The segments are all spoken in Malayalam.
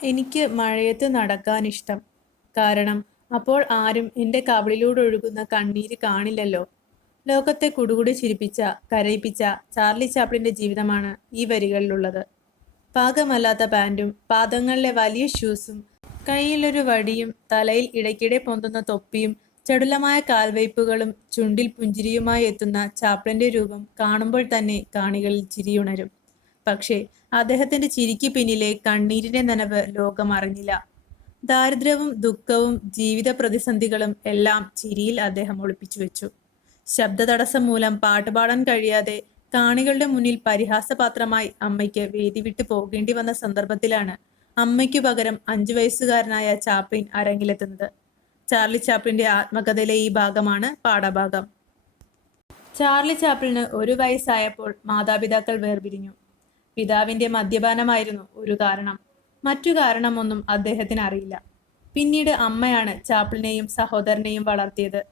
എനിക്ക് മഴയത്ത് നടക്കാൻ ഇഷ്ടം കാരണം അപ്പോൾ ആരും എന്റെ കവിളിലൂടെ ഒഴുകുന്ന കണ്ണീര് കാണില്ലല്ലോ. ലോകത്തെ കുടുകുടി ചിരിപ്പിച്ച കരയിപ്പിച്ച ചാർലി ചാപ്ലിന്റെ ജീവിതമാണ് ഈ വരികളിലുള്ളത്. പാകമല്ലാത്ത പാന്റും പാദങ്ങളിലെ വലിയ ഷൂസും കയ്യിലൊരു വടിയും തലയിൽ ഇടയ്ക്കിടെ പൊന്തുന്ന തൊപ്പിയും ചടുലമായ കാൽവയ്പ്പുകളും ചുണ്ടിൽ പുഞ്ചിരിയുമായി എത്തുന്ന ചാപ്ലിന്റെ രൂപം കാണുമ്പോൾ തന്നെ കാണികളിൽ ചിരിയുണരും. പക്ഷേ അദ്ദേഹത്തിന്റെ ചിരിക്ക് പിന്നിലെ കണ്ണീരിന്റെ നനവ് ലോകം അറിഞ്ഞില്ല. ദാരിദ്ര്യവും ദുഃഖവും ജീവിത പ്രതിസന്ധികളും എല്ലാം ചിരിയിൽ അദ്ദേഹം ഒളിപ്പിച്ചു വെച്ചു. ശബ്ദ തടസ്സം മൂലം പാട്ടുപാടാൻ കഴിയാതെ കാണികളുടെ മുന്നിൽ പരിഹാസപാത്രമായി അമ്മയ്ക്ക് വേദി വിട്ടു പോകേണ്ടി വന്ന സന്ദർഭത്തിലാണ് അമ്മയ്ക്കു പകരം അഞ്ചു വയസ്സുകാരനായ ചാപ്ലിൻ അരങ്ങിലെത്തുന്നത്. ചാർലി ചാപ്ലിന്റെ ആത്മകഥയിലെ ഈ ഭാഗമാണ് പാഠഭാഗം. ചാർലി ചാപ്ലിന് ഒരു വയസ്സായപ്പോൾ മാതാപിതാക്കൾ വേർപിരിഞ്ഞു. പിതാവിന്റെ മദ്യപാനമായിരുന്നു ഒരു കാരണം. മറ്റു കാരണമൊന്നും അദ്ദേഹത്തിന് അറിയില്ല. പിന്നീട് അമ്മയാണ് ചാപ്പിളിനെയും സഹോദരനെയും വളർത്തിയത്.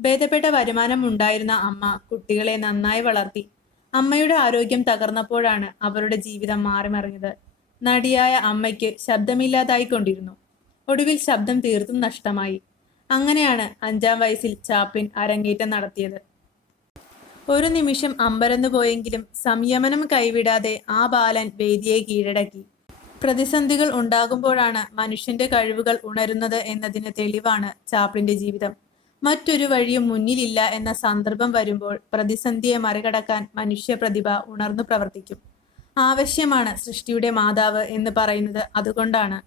ഭേദപ്പെട്ട വരുമാനം ഉണ്ടായിരുന്ന അമ്മ കുട്ടികളെ നന്നായി വളർത്തി. അമ്മയുടെ ആരോഗ്യം തകർന്നപ്പോഴാണ് അവരുടെ ജീവിതം മാറിമറിഞ്ഞത്. നടിയായ അമ്മയ്ക്ക് ശബ്ദമില്ലാതായിക്കൊണ്ടിരുന്നു ഒടുവിൽ ശബ്ദം തീർത്തും നഷ്ടമായി. അങ്ങനെയാണ് അഞ്ചാം വയസ്സിൽ ചാപ്ലിൻ അരങ്ങേറ്റം നടത്തിയത്. ഒരു നിമിഷം അമ്പരന്നു പോയെങ്കിലും സംയമനം കൈവിടാതെ ആ ബാലൻ വേദിയെ കീഴടക്കി. പ്രതിസന്ധികൾ ഉണ്ടാകുമ്പോഴാണ് മനുഷ്യന്റെ കഴിവുകൾ ഉണരുന്നത് എന്നതിന് തെളിവാണ് ചാപ്ലിന്റെ ജീവിതം. മറ്റൊരു വഴിയും മുന്നിലില്ല എന്ന സന്ദർഭം വരുമ്പോൾ പ്രതിസന്ധിയെ മറികടക്കാൻ മനുഷ്യ പ്രതിഭ ഉണർന്നു പ്രവർത്തിക്കും. ആവശ്യമാണ് സൃഷ്ടിയുടെ മാതാവ് എന്ന് പറയുന്നത് അതുകൊണ്ടാണ്.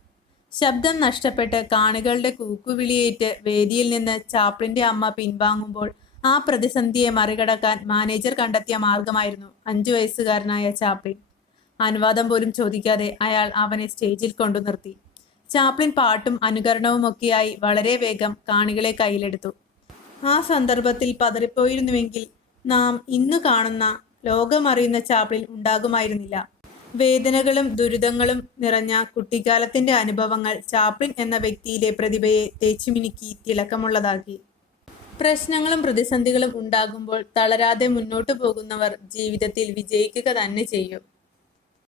ശബ്ദം നഷ്ടപ്പെട്ട് കാണികളുടെ കൂക്കുവിളിയേറ്റ് വേദിയിൽ നിന്ന് ചാപ്ലിന്റെ അമ്മ പിൻവാങ്ങുമ്പോൾ ആ പ്രതിസന്ധിയെ മറികടക്കാൻ മാനേജർ കണ്ടെത്തിയ മാർഗമായിരുന്നു അഞ്ചു വയസ്സുകാരനായ ചാപ്ലിൻ. അനുവാദം പോലും ചോദിക്കാതെ അയാൾ അവനെ സ്റ്റേജിൽ കൊണ്ടു നിർത്തി. ചാപ്ലിൻ പാട്ടും അനുകരണവും ഒക്കെയായി വളരെ വേഗം കാണികളെ കയ്യിലെടുത്തു. ആ സന്ദർഭത്തിൽ പതറിപ്പോയിരുന്നുവെങ്കിൽ നാം ഇന്ന് കാണുന്ന ലോകമറിയുന്ന ചാപ്ലിൻ ഉണ്ടാകുമായിരുന്നില്ല. വേദനകളും ദുരിതങ്ങളും നിറഞ്ഞ കുട്ടിക്കാലത്തിന്റെ അനുഭവങ്ങൾ ചാപ്ലിൻ എന്ന വ്യക്തിയിലെ പ്രതിഭയെ തേച്ചുമിനുക്കി തിളക്കമുള്ളതാക്കി. പ്രശ്നങ്ങളും പ്രതിസന്ധികളും ഉണ്ടാകുമ്പോൾ തളരാതെ മുന്നോട്ടു പോകുന്നവർ ജീവിതത്തിൽ വിജയിക്കുക തന്നെ ചെയ്യും.